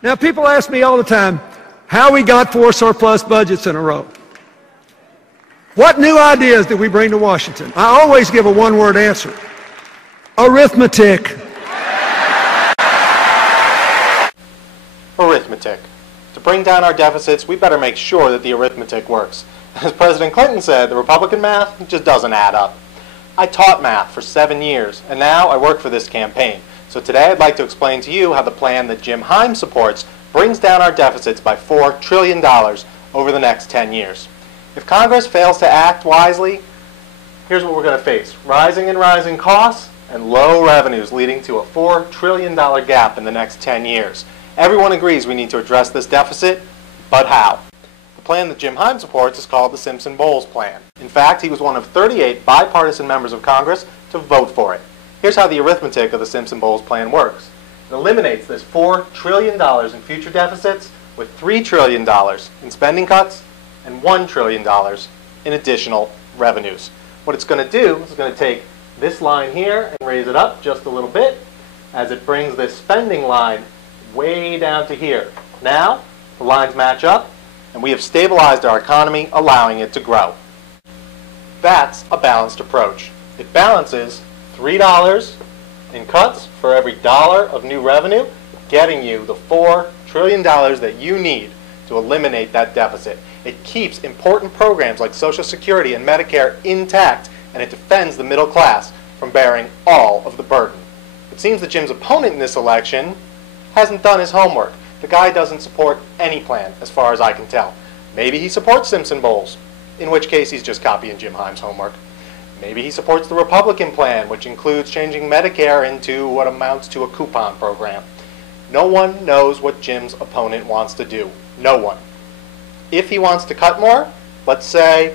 Now, people ask me all the time how we got 4 surplus budgets in a row. What new ideas did we bring to Washington? I always give a one-word answer: arithmetic. Arithmetic. To bring down our deficits, we better make sure that the arithmetic works. As President Clinton said, the Republican math just doesn't add up. I taught math for 7 years, and now I work for this campaign. So today I'd like to explain to you how the plan that Jim Himes supports brings down our deficits by $4 trillion over the next 10 years. If Congress fails to act wisely, here's what we're going to face: rising and rising costs and low revenues, leading to a $4 trillion gap in the next 10 years. Everyone agrees we need to address this deficit, but how? The plan that Jim Himes supports is called the Simpson-Bowles plan. In fact, he was one of 38 bipartisan members of Congress to vote for it. Here's how the arithmetic of the Simpson-Bowles plan works. It eliminates this $4 trillion in future deficits with $3 trillion in spending cuts and $1 trillion in additional revenues. What it's going to do is it's going to take this line here and raise it up just a little bit as it brings this spending line way down to here. Now, the lines match up, and we have stabilized our economy, allowing it to grow. That's a balanced approach. It balances $3 in cuts for every dollar of new revenue, getting you the $4 trillion that you need to eliminate that deficit. It keeps important programs like Social Security and Medicare intact, and it defends the middle class from bearing all of the burden. It seems that Jim's opponent in this election hasn't done his homework. The guy doesn't support any plan, as far as I can tell. Maybe he supports Simpson-Bowles, in which case he's just copying Jim Himes' homework. Maybe he supports the Republican plan, which includes changing Medicare into what amounts to a coupon program. No one knows what Jim's opponent wants to do. No one. If he wants to cut more, let's say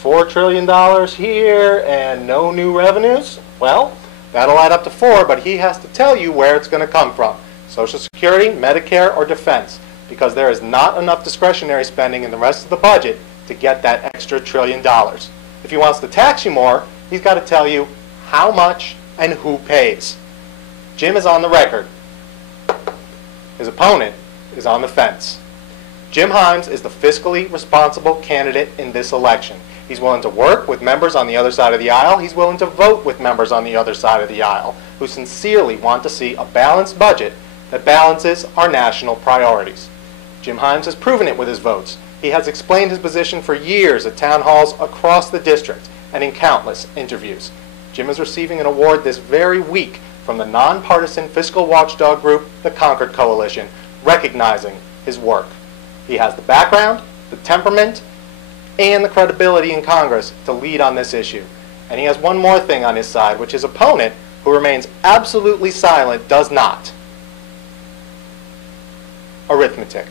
$4 trillion here and no new revenues, well, that'll add up to 4, but he has to tell you where it's going to come from: Social Security, Medicare, or defense, because there is not enough discretionary spending in the rest of the budget to get that extra $1 trillion. If he wants to tax you more, he's got to tell you how much and who pays. Jim is on the record. His opponent is on the fence. Jim Himes is the fiscally responsible candidate in this election. He's willing to work with members on the other side of the aisle. He's willing to vote with members on the other side of the aisle who sincerely want to see a balanced budget that balances our national priorities. Jim Himes has proven it with his votes. He has explained his position for years at town halls across the district and in countless interviews. Jim is receiving an award this very week from the nonpartisan fiscal watchdog group, the Concord Coalition, recognizing his work. He has the background, the temperament, and the credibility in Congress to lead on this issue. And he has one more thing on his side, which his opponent, who remains absolutely silent, does not: arithmetic.